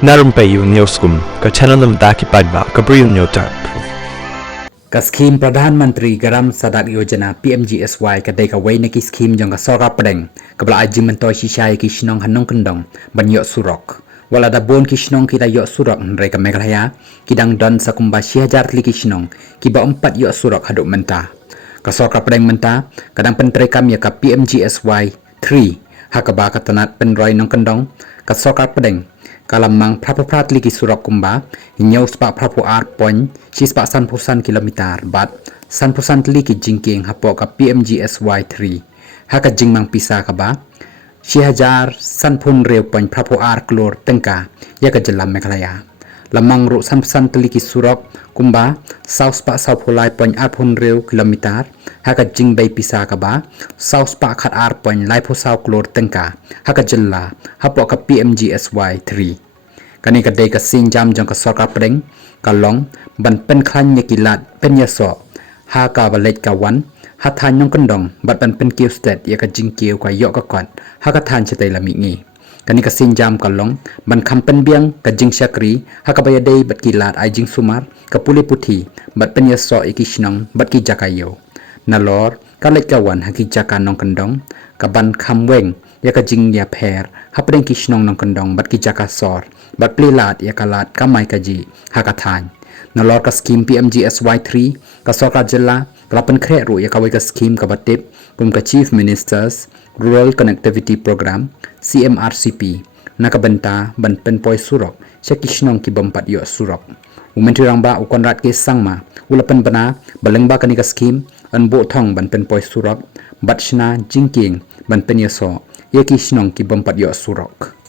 Narumpayu Neoskum, Kachananam Daki Padva, Gabriel Nyotarp. กับสกีมประธานมันตรีกรัมสดักโยจนา PMGSY กับได้กับไว้ในกิสกีมยังกับสรับประเด็นกับลาจิมันตอยชิชัยกิชนองฮันนองกันดองบันยอสุรกวลาดาบนกิชนองkitaยอสุรกเรกับเมกลายากิดังดอนสักุมบาชีฮาร์ลิกิชนองกิบะ4ยอสุรกฮัดุมันตากับสรับประเด็นมันตากดังเป็นตรีกรรมยกับ PMGSY 3ฮักบากัตนัดเป็นรอยนองกันดองกับสรับประเด็นkalamang prapoprat ligi surak kumba hinyau spa prapo ar point si spa san kilometer bat san ligi jingking hapo ka PMGSY 3 haka jingmang pisa ka ba si hajar san pun reu point prapo ar klor tengka ya ka jelam mekalaya lamang ru san ligi surak kumba south spa pulai point ar pun reu kilometer haka jingbay pisa ka ba south spa khat ar point lai po sau klor tengka haka jella hapo ka PMGSY 3กันนี้ก็ได้กับสิ่งจำจังกับสกัดเปร่งกับลองบันเป็นคลันยกิลัดเป็นยาสอหากาบเล็ดกับวันหาทานน้องกันดองบัดบันเป็นเกียวสเตตยากับจิงเกียวกับยอกก่อนหากทานจะได้ละมิงีกันนี้กับสิ่งจำกับลองบันคำเป็นเบียงกับจิงชักรีหากบยาได้บัดกิลัดไอจิงสุมารกับปุลิพุธีบัดเป็นยาสออีกิชนองบัดกิจักายโยนาลอร์ก็เล็ดกับวันหากิจักานน้องกันดองกับบันคำเวงยากับจิงยาแพรหาเป็นกิชนองน้องกันดองบัดกิจักาสอร์บัดปลีลาดยากาลาดกำไมกะจีหากทานนลอดกับสกีม PMGSY 3กับสกัดเจลากลับเป็นเครือรู้ยากาไว้กับสกีมกับบัดติบกุมกับ Chief Ministers Rural Connectivity Program CMRCP นักบันตาบันเป็นปอยสุรกเช็คกิชนองกิบำปัดยอสุรกอุเมนที่รังบ้าอุกอนรัดเกสังมาอุลเป็นปนาบัลลังบ้ากันนี้กับสกีมอันโบทองบันเป็นปอยสุรกบัดชนะจิงเกียงบันเป็นยอสอยากิชนองกิบำปัดยอสุรก